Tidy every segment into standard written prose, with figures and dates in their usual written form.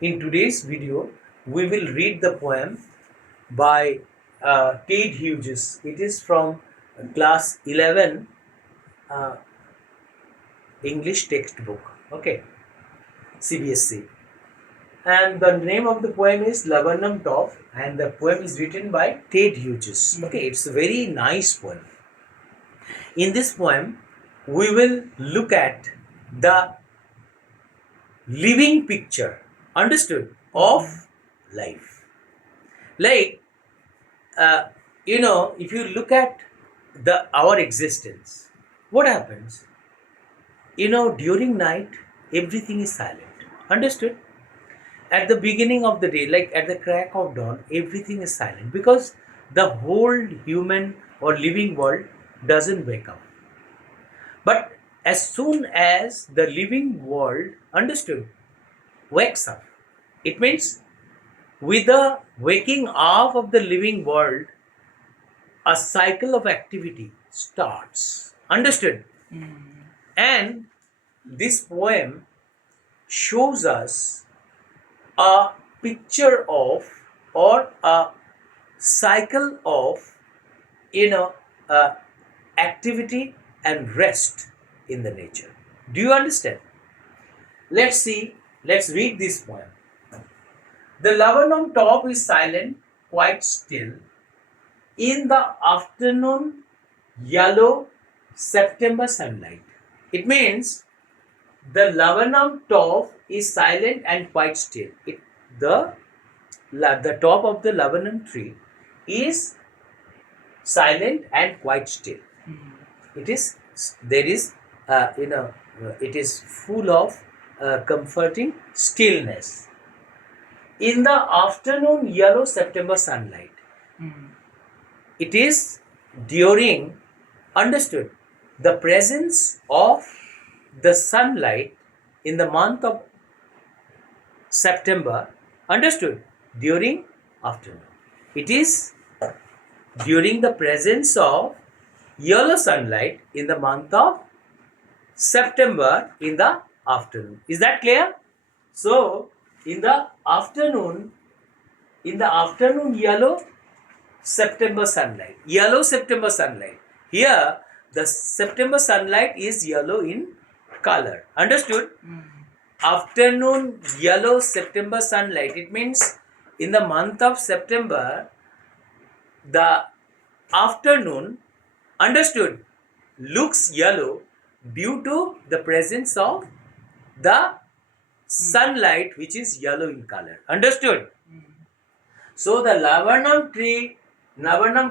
In today's video, we will read the poem by Ted Hughes. It is from class 11 uh, English textbook. Okay, CBSC. And the name of the poem is Laburnum Top, and the poem is written by Ted Hughes. Okay, it's a very nice poem. In this poem, we will look at the living picture, understood, of life. Like, uh, if you look at our existence, what happens? During night, everything is silent, understood? At the beginning of the day, like at the crack of dawn, everything is silent because the whole human or living world doesn't wake up. But as soon as the living world, understood, wakes up, it means with the waking up of the living world, a cycle of activity starts. Understood? And this poem shows us a picture of or a cycle of you know uh, activity and rest in the nature. Do you understand? Let's read this poem. The laburnum top is silent, quite still. In the afternoon, yellow September sunlight. It means the laburnum top is silent and quite still. The top of the laburnum tree is silent and quite still. It is there is it is full of comforting stillness. In the afternoon, yellow September sunlight. It is during, understood, the presence of the sunlight in the month of September, understood, during afternoon. It is during the presence of yellow sunlight in the month of September in the afternoon. Is that clear? So, in the afternoon, yellow September sunlight. Yellow September sunlight. Here, the September sunlight is yellow in color. Understood? Afternoon yellow September sunlight. It means in the month of September, the afternoon, understood, looks yellow due to the presence of the sunlight, which is yellow in color. Understood? So the laburnum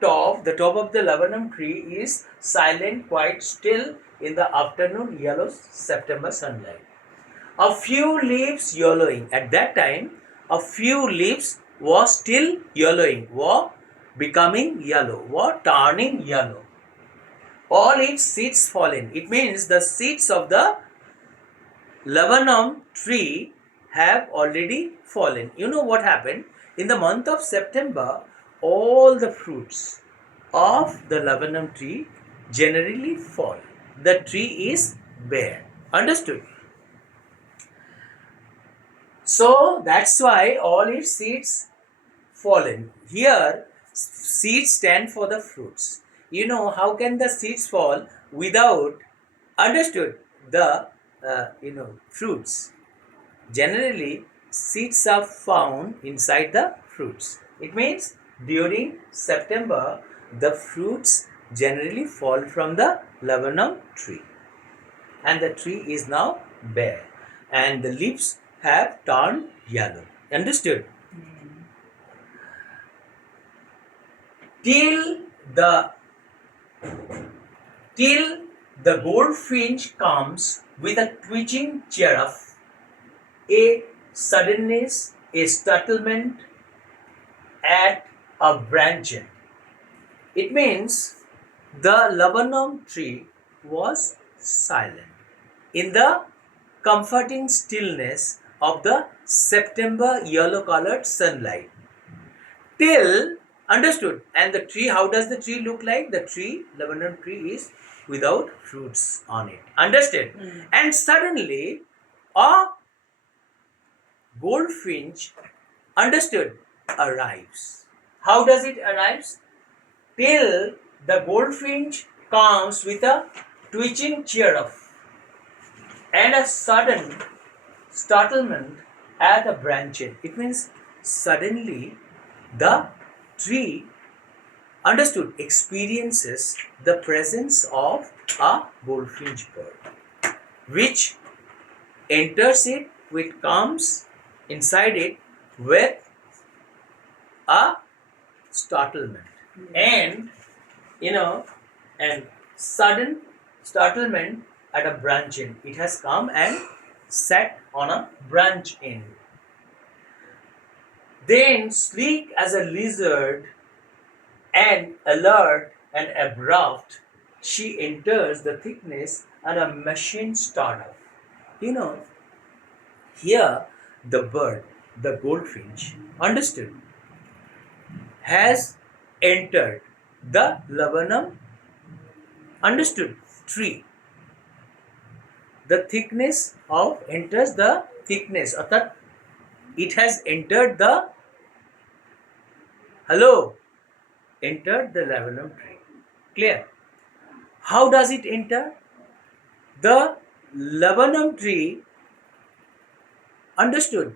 top, the top of the laburnum tree is silent, quite still in the afternoon yellow September sunlight. A few leaves yellowing. At that time, a few leaves was still yellowing, were becoming yellow, were turning yellow. All its seeds fallen. It means the seeds of the laburnum tree have already fallen. You know what happened? In the month of September, all the fruits of the laburnum tree generally fall. The tree is bare. Understood? So that's why all its seeds fallen. Here, seeds stand for the fruits. How can the seeds fall without, understood, the fruits? Generally, seeds are found inside the fruits. It means during September, the fruits generally fall from the laburnum tree, and the tree is now bare, and the leaves have turned yellow. Understood? Till the till the goldfinch comes with a twitching chirrup, a suddenness, a startlement at a branch. It means the laburnum tree was silent in the comforting stillness of the September yellow colored sunlight. Till, understood, and the tree, how does the tree look like? The tree, laburnum tree, is without fruits on it. Understood? And suddenly, a goldfinch, understood, arrives. How does it arrives? Till the goldfinch comes with a twitching cheer and a sudden startlement at the branches. It means suddenly the tree, understood, experiences the presence of a goldfinch bird, which enters it, which comes inside it with a startlement. And you know, and sudden startlement at a branch end. It has come and sat on a branch end. Then, sleek as a lizard and alert and abrupt, she enters the thickness and a machine startup. You know, here the bird, the goldfinch, understood, has entered the laburnum, understood, tree. The thickness of enters the thickness, अर्थात it has entered the, hello, entered the laburnum tree. Clear? How does it enter? The laburnum tree, understood,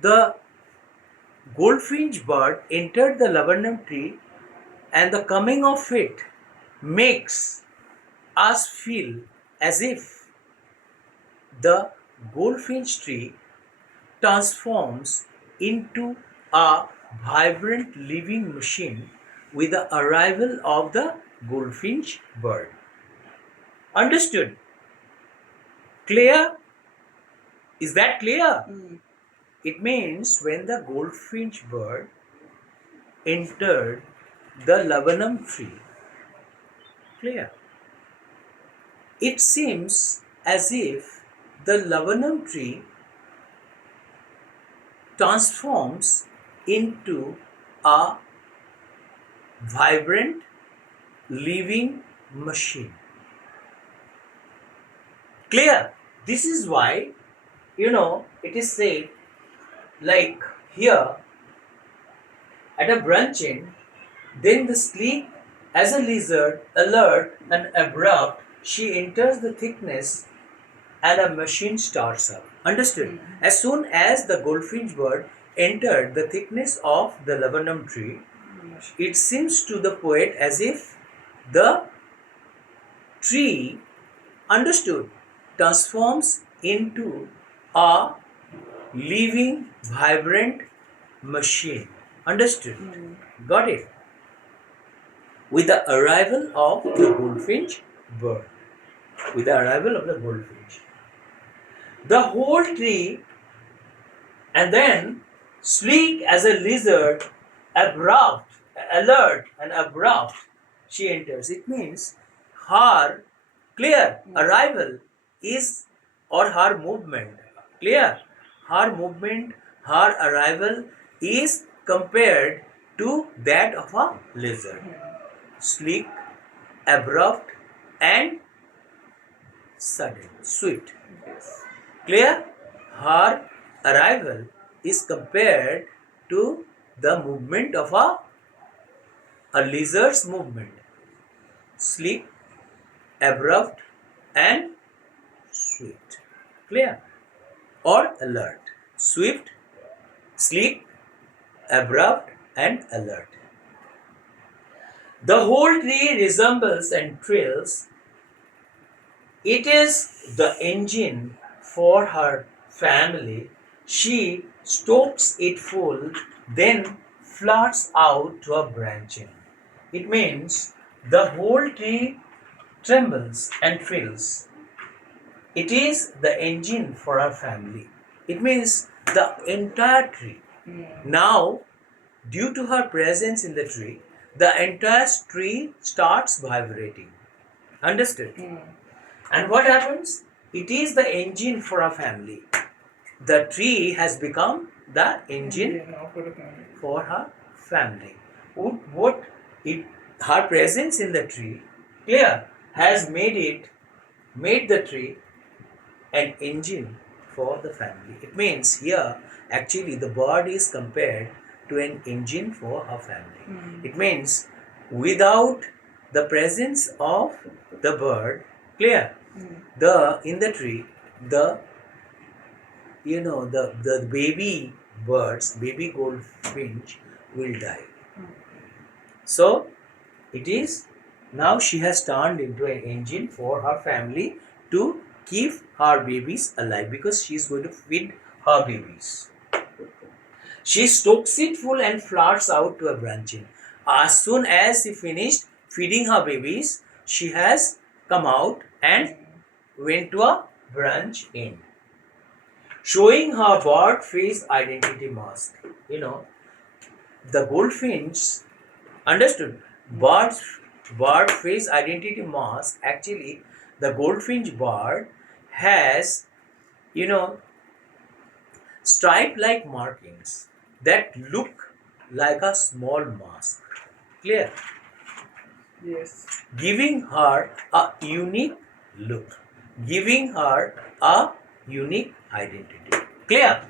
the goldfinch bird entered the laburnum tree, and the coming of it makes us feel as if the goldfinch tree transforms into a vibrant living machine with the arrival of the goldfinch bird. Understood? Clear? Is that clear? It means when the goldfinch bird entered the laburnum tree, clear, it seems as if the laburnum tree transforms into a vibrant living machine. Clear? This is why, it is said, like here at a branch end, then the sleek as a lizard, alert and abrupt, she enters the thickness and a machine starts up. Understood? As soon as the goldfinch bird entered the thickness of the laburnum tree, it seems to the poet as if the tree, understood, transforms into a living, vibrant machine. Understood? Got it? With the arrival of the goldfinch bird. With the arrival of the goldfinch. The whole tree, and then sleek as a lizard, abrupt, alert and abrupt, she enters. It means her clear arrival is, or her movement, clear, her movement, her arrival is compared to that of a lizard. Sleek, abrupt and sudden, swift. Clear? Her arrival is compared to the movement of a lizard's movement. Sleek, abrupt and swift. Clear? Or alert. Swift, sleek, abrupt and alert. The whole tree resembles and trills. It is the engine for her family. She stokes it full, then flirts out to a branching. It means the whole tree trembles and trills. It is the engine for our family. It means the entire tree. Now, due to her presence in the tree, the entire tree starts vibrating. Understood? And what happens? It is the engine for our family. The tree has become the engine for her family. Her presence in the tree, clear, has made the tree an engine for the family. It means here actually the bird is compared to an engine for a family. It means without the presence of the bird, clear, the in the tree, the the baby birds, baby goldfinch will die. So it is now she has turned into an engine for her family to keep her babies alive because she is going to feed her babies. She stokes it full and flirts out to a branching. As soon as she finished feeding her babies, she has come out and went to a branch inn, showing her bird face identity mask. The goldfinch understood bird face identity mask. Actually, the goldfinch bird has you know stripe like markings that look like a small mask. Clear? Yes. Giving her a unique look, giving her a unique identity. Clear?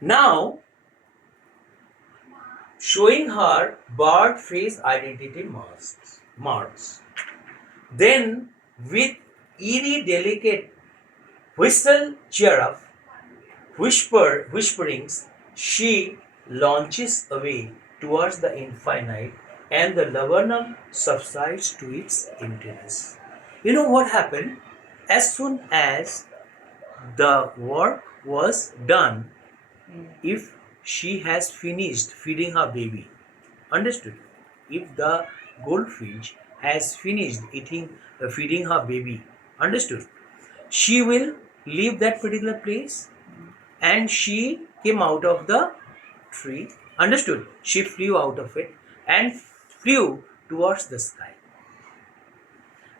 Now, showing her bird face identity marks. Then, with eerie delicate whistle chirrup, whisperings, she launches away towards the infinite, and the laburnum subsides to its emptiness. You know what happened? As soon as the work was done, if she has finished feeding her baby, understood? If the goldfinch has finished feeding her baby, understood? She will leave that particular place and she came out of the tree, understood? She flew out of it and flew towards the sky.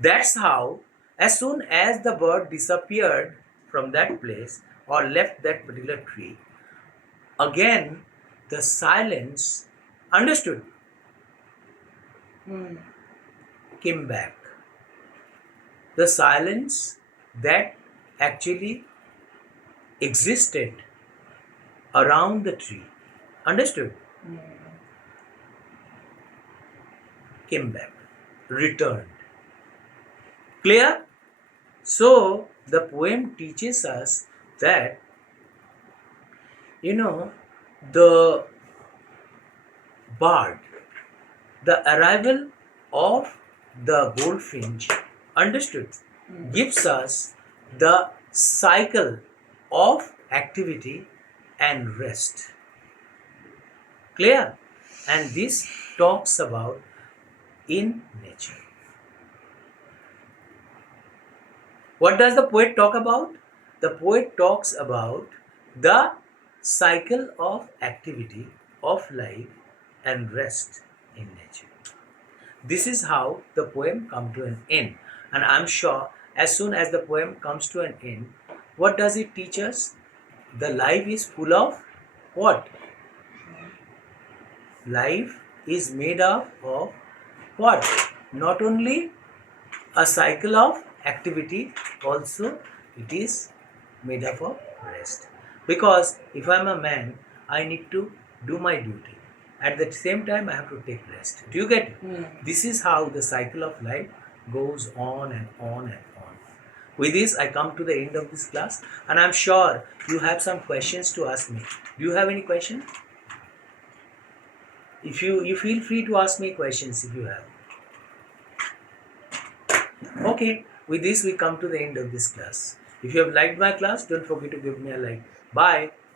That's how, as soon as the bird disappeared from that place or left that particular tree, again the silence, understood, came back. The silence that actually existed around the tree, understood, came back, returned. Clear? So the poem teaches us that the bird, the arrival of the goldfinch, understood, gives us the cycle of activity and rest. Clear? And this talks about in nature. What does the poet talk about? The poet talks about the cycle of activity, of life and rest in nature. This is how the poem comes to an end. And I'm sure as soon as the poem comes to an end, what does it teach us? The life is full of what? Life is made up of what? Not only a cycle of activity, also it is made up of rest. Because if I'm a man, I need to do my duty. At the same time, I have to take rest. Do you get it? This is how the cycle of life goes on and on and on. With this, I come to the end of this class, and I'm sure you have some questions to ask me. Do you have any question? If you feel free to ask me questions if you have. Okay, with this we come to the end of this class. If you have liked my class, don't forget to give me a like. Bye.